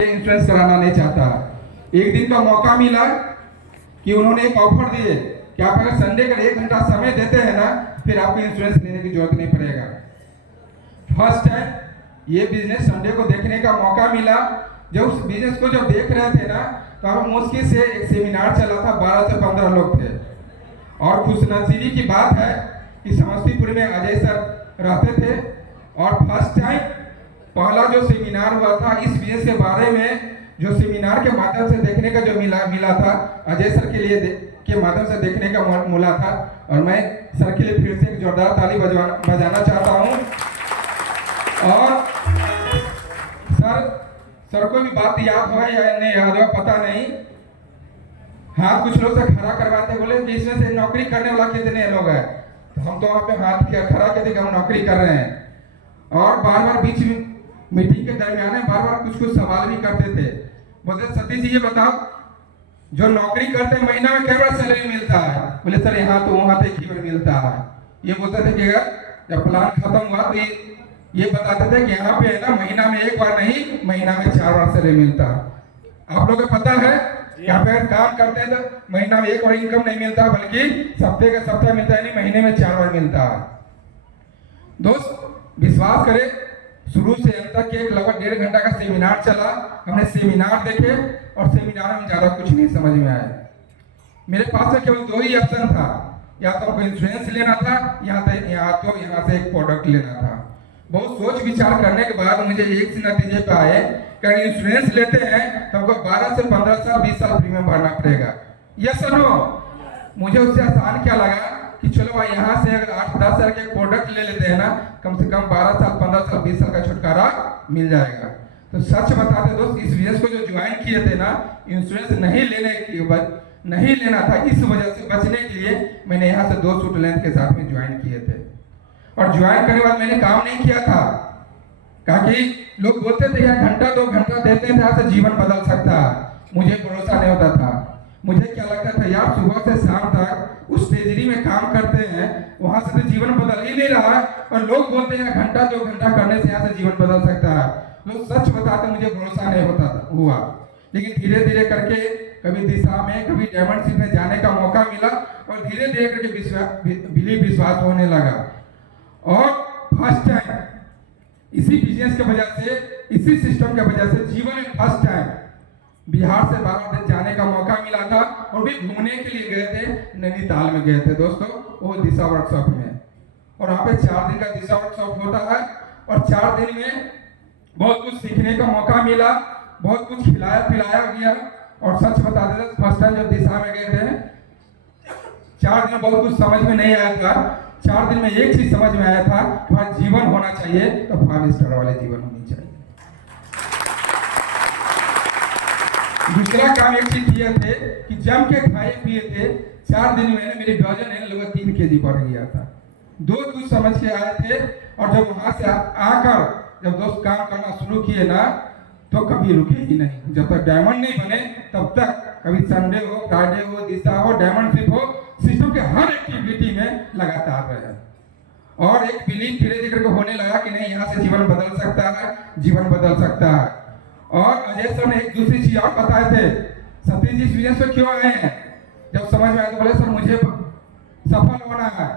Insurance कराना नहीं चाहता। एक दिन का मौका मिला कि उन्होंने एक ऑफर दिए कि आप अगर संडे का 1 घंटा समय देते हैं ना, फिर आपको इंश्योरेंस लेने की जरूरत नहीं पड़ेगा। फर्स्ट टाइम ये बिजनेस संडे को देखने का मौका मिला। जब उस बिजनेस को जब देख रहे थे ना, तो हम मुश्किल से एक सेमिनार चला था, 12 से 15 लोग थे। और खुशनसीबी की बात है कि समस्तीपुर में अजय सर रहते थे और फर्स्ट टाइम पहला जो सेमिनार हुआ था इस बिजनेस के बारे में, जो सेमिनार के माध्यम से देखने का जो मिला था, अजय सर के लिए के माध्यम से देखने का मिला था। और मैं सर के लिए फिर से एक जोरदार ताली बजाना चाहता हूं। और सर को भी बात याद हो या नहीं याद हो पता नहीं, हाथ कुछ लोग से खड़ा करवाते, बोले कि इसमें से नौकरी करने वाला कितने लोग हैं, तो हम तो वहां पे हाथ खड़ा करके हम नौकरी कर रहे हैं। और बार बार बीच में मीटिंग के दरमियान बार बार कुछ सवाल भी करते थे। बोलते सतीश जी ये बताओ, जो नौकरी करते हैं महीना में कई बार सैलरी मिलता है? बोले सर यहाँ तो वहां तो एक ही बार मिलता है। ये बोलते थे कि जब प्लान खत्म हुआ तो ये बताते थे कि यहाँ पे है ना, महीना में एक बार नहीं, महीना में 4 बार सैलरी मिलता है। आप लोग को पता है यहाँ पे काम करते हैं तो महीना में एक बार इनकम नहीं मिलता, बल्कि हफ्ते का सप्ताह मिलता है, नहीं महीने में 4 बार मिलता है। दोस्त विश्वास करें, शुरू से अंत तक एक लगभग 1.5 घंटा का सेमिनार चला। हमने सेमिनार देखे और सेमिनार में ज्यादा कुछ नहीं समझ में आया। मेरे पास में केवल 2 ही ऑप्शन था, या तो हमको इंश्योरेंस लेना था या तो यहाँ से एक प्रोडक्ट लेना था। बहुत सोच विचार करने के बाद मुझे एक से नतीजे पे आए कि अगर इंश्योरेंस लेते हैं तो हमको 12 से 15 साल 20 साल प्रीमियम भरना पड़ेगा। यस और नो? मुझे उससे आसान क्या लगा कि चलो भाई यहाँ से अगर 8-10 हजार के प्रोडक्ट ले लेते हैं ना, कम से कम 12 साल 15 साल 20 साल का छुटकारा मिल जाएगा। तो सच बताते दोस्त, इस बिजनेस को जो ज्वाइन किए थे ना, इंश्योरेंस नहीं लेना था, इस वजह से बचने के लिए मैंने यहाँ से 2 सूट लेंथ के साथ में ज्वाइन किए थे। और ज्वाइन करने के बाद मैंने काम नहीं किया था, क्योंकि लोग बोलते थे यार घंटा 2 घंटा देते थे यहाँ से जीवन बदल सकता है। मुझे भरोसा नहीं होता था। मुझे क्या लगता था यार सुबह से शाम तक उस ट्रेजरी में काम करते हैं, वहां से तो जीवन बदल ही नहीं रहा है, और लोग बोलते हैं घंटा 2 घंटा करने से यहाँ से जीवन बदल सकता है। लोग सच बताते, मुझे भरोसा नहीं होता था हुआ। लेकिन धीरे धीरे करके कभी दिशा में कभी डायमंडशिप में जाने का मौका मिला और धीरे धीरे करके विश्वास होने लगा। और फर्स्ट टाइम इसी बिजनेस की वजह से, इसी सिस्टम की वजह से जीवन में फर्स्ट टाइम बिहार से बाहर जाने का मौका मिला था। और भी घूमने के लिए गए थे, नैनीताल में गए थे दोस्तों, वो दिशा वर्कशॉप में। और वहाँ पे 4 दिन का दिशा वर्कशॉप होता है और 4 दिन में बहुत कुछ सीखने का मौका मिला, बहुत कुछ खिलाया पिलाया गया। और सच बता देते, फर्स्ट टाइम जब दिशा में गए थे 4 दिन में बहुत कुछ समझ में नहीं आया था। 4 दिन में एक चीज समझ में आया था कि हमारा जीवन होना चाहिए तो 5 स्टार वाले जीवन होनी चाहिए। दूसरा काम एक चीज किए थे कि जम के खाए पिए थे। 4 दिन में मेरी वजन है लगभग 3 kg बढ़ गया था। 2 कुछ समझ के आए थे। और जब वहां से आकर जब दोस्त काम करना शुरू किए ना, तो कभी रुके ही नहीं। जब तक डायमंड नहीं बने तब तक, कभी संडे हो, फ्राइडे हो, दिशा हो, डायमंडशिप हो, सिस्टम के हर एक्टिविटी में लगातार रहे। और एक बिलीव धीरे धीरे करके होने लगा कि नहीं, यहाँ से जीवन बदल सकता है, जीवन बदल सकता है। और अजय सर ने एक दूसरी चीज और बताए थे, सतीश जी इस बिजनेस में क्यों आए हैं? जब समझ में आया तो बोले सर मुझे सफल होना है।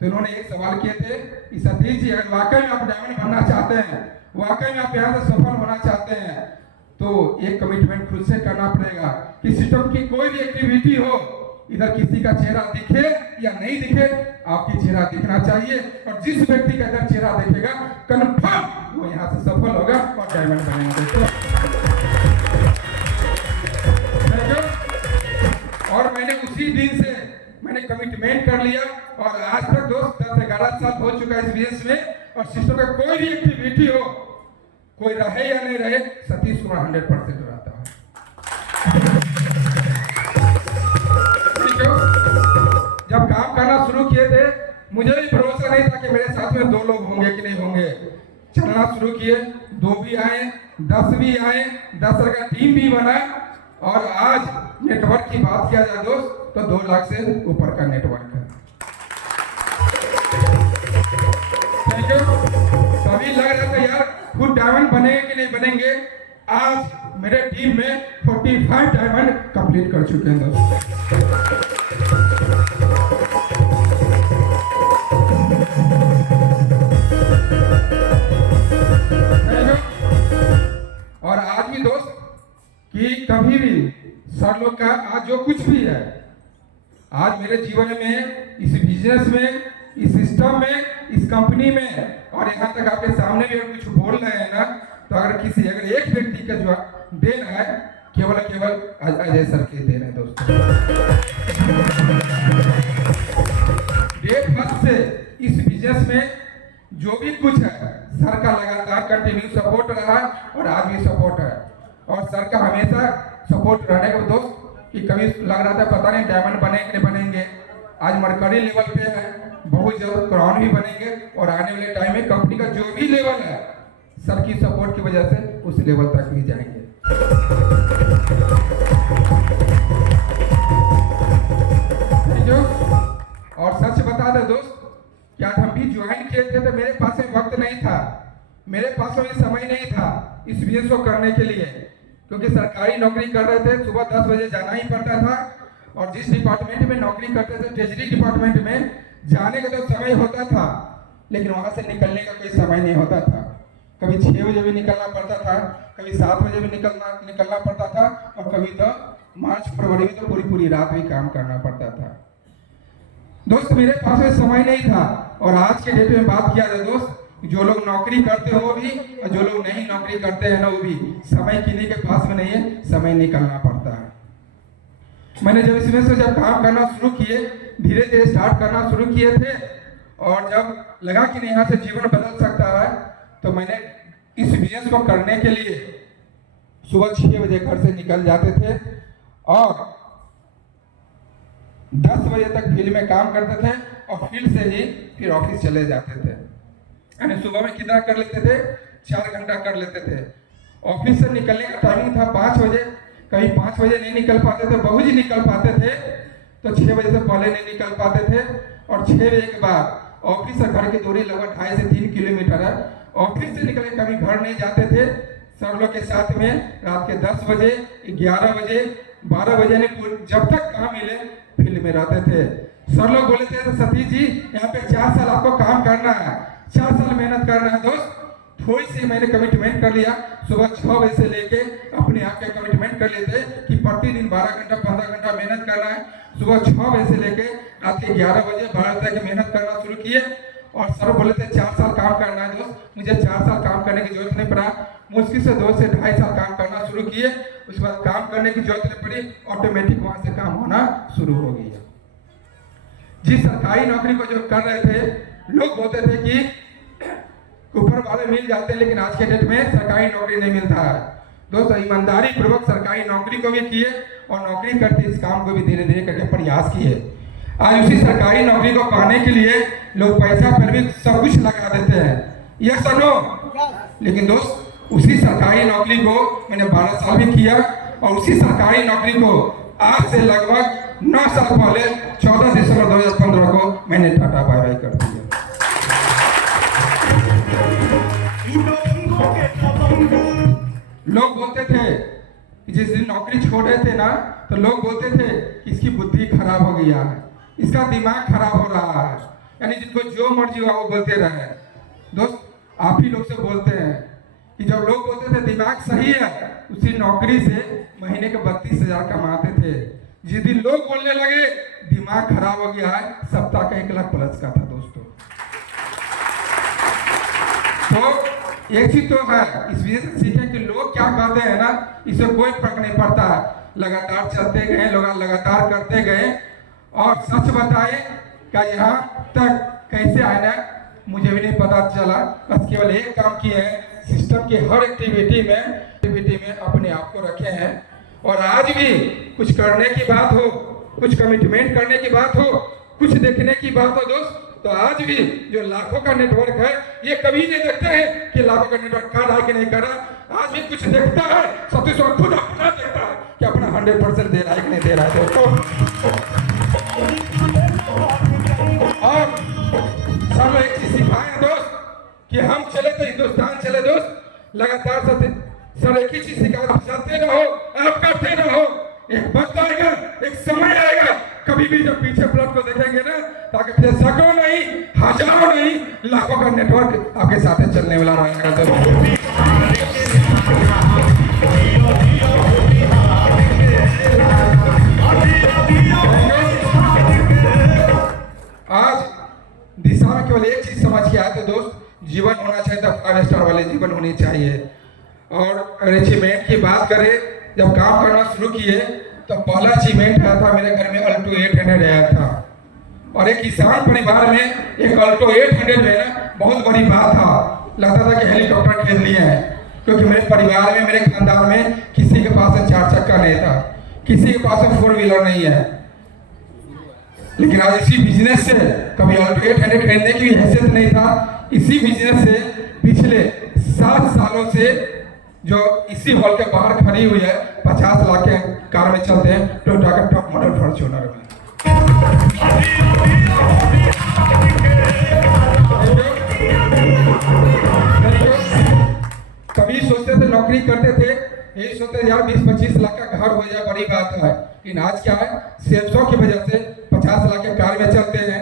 तो इन्होंने एक सवाल किए थे कि सतीश जी अगर वाकई में आप डायमंड बनना चाहते हैं, वाकई में आप यहाँ से सफल होना चाहते हैं, तो एक कमिटमेंट खुद से करना पड़ेगा कि सिस्टम की कोई भी एक्टिविटी हो, इधर किसी का चेहरा दिखे या नहीं दिखे, आपकी चेहरा दिखना चाहिए। और जिस व्यक्ति का इधर चेहरा दिखेगा कंफर्म वो यहाँ से सफल होगा और डायमंड बनेगा। और मैंने उसी दिन से मैंने कमिटमेंट कर लिया और आज तक दोस्त 10-11 साल हो चुका है इस बिजनेस में। और सिस्टम का कोई भी एक्टिविटी हो, कोई रहे या नहीं रहे, सतीश कुमार 100% रहता है। जब काम करना शुरू किए थे मुझे भी भरोसा नहीं था कि मेरे साथ में 2 लोग होंगे कि नहीं होंगे। चलना शुरू किए, 2 भी आए, 10 भी आए, 10 का टीम भी बना। और आज नेटवर्क की बात किया जाए दोस्त, तो 2 लाख से ऊपर का नेटवर्क है। Thank you. तो अभी लग रहा था यार खुद डायमंड बनेंगे कि नहीं बनेंगे, आज मेरे टीम में 45 डायमंड कंप्लीट कर चुके हैं दोस्तों। और आज भी दोस्त कि कभी भी सर लोग का आज जो कुछ भी है आज मेरे जीवन में, इस बिजनेस में, इस सिस्टम में, इस कंपनी में, और यहाँ तक आपके सामने भी अगर कुछ बोल रहे हैं ना, तो अगर एक व्यक्ति का जो देन है केवल अजय सर के देन है दोस्तों। डेढ़ वर्ष से इस बिजनेस में जो भी कुछ है सर का लगातार कंटिन्यू सपोर्ट रहा और आज भी सपोर्ट है। और सर का हमेशा सपोर्ट रहने को दोस्त कि कभी लग रहा था पता नहीं डायमंड बनेंगे नहीं बनेंगे, आज मरकरी लेवल पे है, बहुत जल्द क्राउन भी बनेंगे और आने वाले टाइम में कंपनी का जो भी लेवल है सर की सपोर्ट की वजह से उस लेवल तक भी जाएंगे। और सच बता दे दोस्त कि आज हम भी ज्वाइन किए थे तो मेरे पास में वक्त नहीं था, मेरे पास में समय नहीं था इस बिजनेस को करने के लिए, क्योंकि सरकारी नौकरी कर रहे थे, सुबह 10 बजे जाना ही पड़ता था और जिस डिपार्टमेंट में नौकरी करते थे ट्रेजरी डिपार्टमेंट में जाने का तो समय होता था लेकिन वहां से निकलने का कोई समय नहीं होता था। कभी 6 बजे भी निकलना पड़ता था, कभी 7 बजे भी निकलना पड़ता था और कभी तो मार्च फरवरी में तो पूरी रात भी काम करना पड़ता था। दोस्त मेरे पास में समय नहीं था और आज के डेट में बात किया जाए दोस्त, जो लोग नौकरी करते हो भी और जो लोग नहीं नौकरी करते हैं ना वो भी समय किसी के पास में नहीं है, समय निकालना पड़ता है। मैंने जब इसमें से जब काम करना शुरू किए, धीरे धीरे स्टार्ट करना शुरू किए थे और जब लगा कि नहीं यहाँ से जीवन बदल सकता है तो मैंने इस बिजनेस को करने के लिए सुबह 6 बजे घर से निकल जाते थे और 10 बजे तक फील्ड में काम करते थे और फील्ड से ही फिर ऑफिस चले जाते थे। यानी सुबह में कितना कर लेते थे, 4 घंटा कर लेते थे। ऑफिस से निकलने का टाइमिंग था 5 बजे, कहीं 5 बजे नहीं निकल पाते थे, बहुत ही निकल पाते थे तो 6 बजे से पहले नहीं निकल पाते थे और 6 बजे के बाद ऑफिस से घर की दूरी लगभग 2.5 से 3 किलोमीटर है। ऑफिस से निकले कभी घर नहीं जाते थे, सर लोग के साथ में रात के 10 बजे 11 बजे 12 बजे जब तक काम मिले फील्ड में रहते थे। सर लोग बोले थे सतीश जी यहाँ पे 4 साल आपको काम करना है, 4 साल मेहनत करना है। दोस्त थोड़ी सी मैंने कमिटमेंट कर लिया, सुबह 6 बजे से लेके अपने आप के कमिटमेंट कर लेते कि प्रतिदिन 12 घंटा 15 घंटा मेहनत करना है। सुबह 6 बजे से लेके रात के 11 बजे 12 तक मेहनत करना शुरू किए और सर बोले थे 4 साल काम करना है। दोस्त मुझे 4 साल काम करने की जरूरत नहीं पड़ा, मुश्किल से 2 से 2.5 साल काम करना शुरू किए, उसके बाद काम करने की जरूरत नहीं पड़ी, ऑटोमेटिक वहां से काम होना शुरू हो गया। जिस सरकारी नौकरी को जो कर रहे थे लोग बोलते थे कि ऊपर वाले मिल जाते हैं, लेकिन आज के डेट में सरकारी नौकरी नहीं मिलता है। दोस्तों ईमानदारी पूर्वक सरकारी नौकरी को भी किए और नौकरी करते इस काम को भी धीरे धीरे करके प्रयास किए। आज उसी सरकारी नौकरी को पाने के लिए लोग पैसा पर भी सब कुछ लगा देते हैं, ये सुनो। लेकिन दोस्त उसी सरकारी नौकरी को मैंने 12 साल भी किया और उसी सरकारी नौकरी को आज से लगभग 9 साल पहले 14 दिसंबर 2015 को मैंने टाटा बाय बाय कर दिया। लोग बोलते थे कि जिस दिन नौकरी छोड़ रहे थे ना तो लोग बोलते थे कि इसकी बुद्धि खराब हो गया है, इसका दिमाग खराब हो रहा है, यानी जिनको जो मर्जी हुआ वो बोलते रहे। दोस्त आप ही लोग से बोलते हैं कि जब लोग बोलते थे दिमाग सही है, उसी नौकरी से महीने के 32,000 कमाते थे। जिस दिन लोग बोलने लगे दिमाग खराब हो गया है, सप्ताह का 1 लाख प्लस का था। दोस्तों तो एक चीज तो है इस वजह से सीखे कि लोग क्या करते हैं ना, इसे कोई फर्क नहीं पड़ता, लगातार चलते गए, लोग लगातार करते गए और सच बताए क्या यहाँ तक कैसे आए ना मुझे भी नहीं पता चला। बस केवल एक काम किए हैं, सिस्टम की हर एक्टिविटी में अपने आप को रखे हैं और आज भी कुछ करने की बात हो, कुछ कमिटमेंट करने की बात हो, कुछ देखने की बात हो दोस्त, तो आज भी जो लाखों का नेटवर्क है ये कभी नहीं देखते हैं कि लाखों का नेटवर्क कर रहा है कि नहीं कर रहा। आज भी कुछ देखता है, सतीश खुद अपना देखता है कि अपना 100% दे रहा है कि नहीं दे रहा है दोस्तों। और सब एक चीज सिखाए दोस्त कि हम चले तो हिंदुस्तान चले दोस्त। लगातार सर एक ही चीज सिखा, चलते रहो, आप करते रहो, एक वक्त आएगा, एक समय आएगा, कभी भी जब पीछे प्लॉट को देखेंगे ना, ताकि फिर सैकड़ों नहीं, हजारों नहीं, लाखों का नेटवर्क आपके साथ चलने वाला रहेगा। आज दिशा में केवल एक चीज समझ के आए थे दोस्त, जीवन होना चाहिए था 5 स्टार वाले जीवन होने चाहिए। और अचीवमेंट की बात करें, जब काम करना शुरू किए तो पहला अचीवमेंट आया था मेरे घर में अल्टो 800 आया था। और एक किसान परिवार में एक अल्टो 800 में ना बहुत बड़ी बात था, लगता था कि हेलीकॉप्टर खरीद लिए हैं, क्योंकि मेरे परिवार में, मेरे खानदान में किसी के पास 4 चक्का नहीं था, किसी के पास 4 व्हीलर नहीं है। लेकिन आज इसी बिजनेस से, कभी अल्टो 800 खरीदने की भी हैसियत नहीं था, इसी बिजनेस से पिछले 7 सालों से जो इसी हॉल के बाहर खड़ी हुई है 50 लाख के कार में चलते हैं, टोयोटा का टॉप मॉडल फॉर्च्यूनर में। कभी सोचते थे नौकरी करते थे, यही सोचते यार 20-25 लाख का घर हो जाए बड़ी बात है, लेकिन आज क्या है, सेल्सों की वजह से 50 लाख के कार में चलते हैं।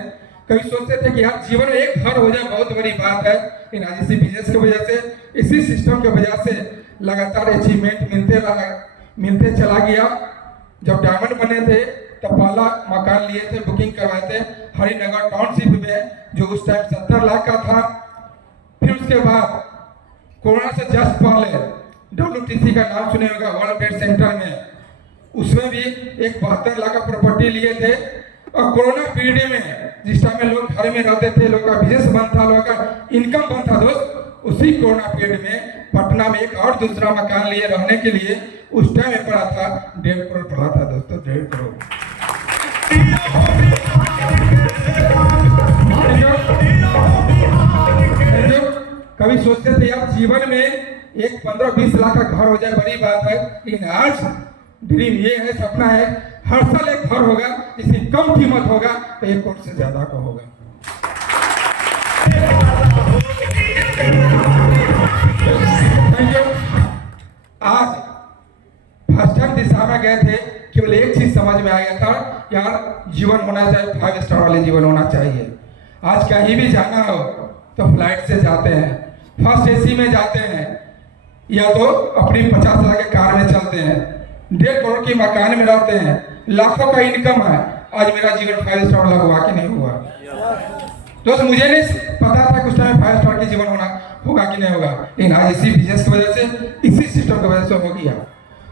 कभी सोचते थे कि यार जीवन में एक घर हो जाए बहुत बड़ी बात है, लेकिन आज इसी बिजनेस की वजह से, इसी सिस्टम की वजह से लगातार अचीवमेंट मिलते चला गया। जब डायमंड बने थे तब पहला मकान लिए थे, बुकिंग करवाए थे हरिनगर टाउनशिप में, जो उस टाइम 70 लाख का था। फिर उसके बाद कोरोना से जस्ट पहले WTC का नाम सुने होगा, वर्ल्ड ट्रेड सेंटर में, उसमें भी एक 72 लाख का प्रॉपर्टी लिए थे। और कोरोना पीरियड में जिस टाइम में लोग घर में रहते थे, लोगों का बिजनेस बंद था, लोगों का इनकम बंद था दोस्त, उसी कोरोना पीरियड में पटना में एक और दूसरा मकान लिए रहने के लिए उस टाइम में पड़ा था 1.5 करोड़ पड़ा था दोस्तों, 1.5 करोड़। कभी सोचते थे यार जीवन में एक 15-20 लाख का घर हो जाए बड़ी बात है, लेकिन आज ड्रीम ये है, सपना है, हर साल एक घर होगा जिसकी कम कीमत होगा तो 1 करोड़ से ज्यादा का होगा। आज फर्स्ट टाइम दिशा में गए थे, केवल एक चीज समझ में आ गया था, यार जीवन होना चाहिए 5 स्टार वाले जीवन होना चाहिए। आज कहीं भी जाना हो तो फ्लाइट से जाते हैं, फर्स्ट AC में जाते हैं, या तो अपनी 50 लाख के कार में चलते हैं, 1.5 करोड़ की मकान में रहते हैं, लाखों का इनकम है। आज मेरा जीवन 5 स्टार वाला हुआ कि नहीं हुआ दोस्त? मुझे नहीं पता था कुछ टाइम 5 स्टार की जीवन होगा कि नहीं होगा, लेकिन आज इसी बिजनेस की वजह से, इसी सिस्टम की वजह से हो गया।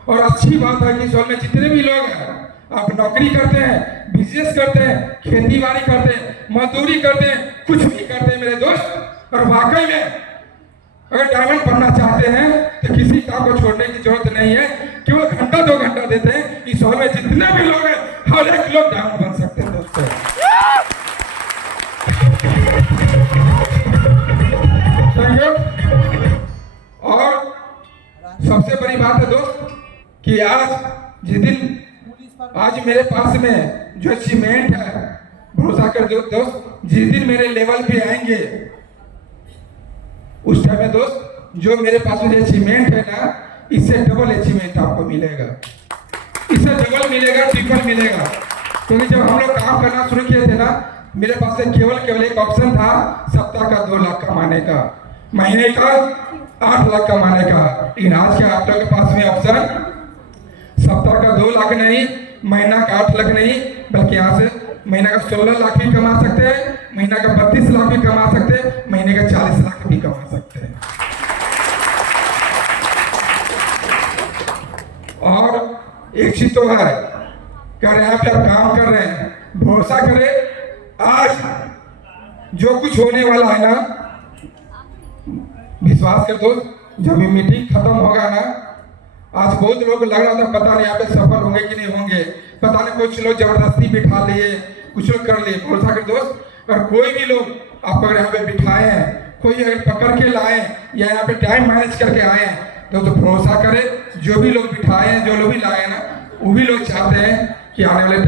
और अच्छी बात है कि सोल में जितने भी लोग हैं, आप नौकरी करते हैं, बिजनेस करते हैं, खेती बाड़ी करते हैं, मजदूरी करते हैं, कुछ भी करते हैं मेरे दोस्त, और वाकई में अगर डायमंड बनना चाहते हैं तो किसी काम को छोड़ने की जरूरत नहीं है, केवल घंटा 2 घंटा देते हैं, इस हॉल में जितने भी लोग हैं हर एक लोग डायमंड बन सकते हैं दोस्तों। और सबसे बड़ी बात है दोस्त कि आज मेरे पास में जो अचीवमेंट है, भरोसा कर दो दोस्त, जिस दिन मेरे लेवल पे आएंगे उस टाइम में दोस्त जो मेरे पास में अचीवमेंट है ना, इससे डबल अचीवमेंट आपको मिलेगा, इससे डबल मिलेगा, ट्रिपल मिलेगा। क्योंकि जब हम लोग काम करना शुरू किए थे ना, मेरे पास से केवल एक ऑप्शन था, सप्ताह का 2 लाख कमाने का, महीने का 8 लाख कमाने का। लेकिन आज क्या आप लोगों के पास में ऑप्शन, सप्ताह का 2 लाख नहीं, महीना का 8 लाख नहीं, बल्कि यहाँ से महीना का 16 लाख भी कमा सकते हैं, महीना का 32 लाख भी कमा सकते हैं, महीने का 40 लाख भी कमा सकते हैं। और एक चीज तो है, कर यहाँ पे आप काम कर रहे हैं, भरोसा करें, आज जो कुछ होने वाला है ना, विश्वास कर दो, जब ये मीटिंग खत्म होगा ना, आज बहुत लोग लग रहा था पता नहीं यहाँ पे सफल होंगे कि नहीं होंगे, पता नहीं, कुछ लोग जबरदस्ती बिठा लिए, कुछ लोग कर लिए। भरोसा कर दोस्त, अगर कोई भी लोग आपको अगर यहाँ पे बिठाए हैं, कोई अगर पकड़ के लाए या यहाँ पे टाइम मैनेज करके आए हैं, तो भरोसा करें, जो भी लोग बिठाए हैं, जो लोग भी लाए हैं ना, वो भी लोग चाहते हैं कि आने वाले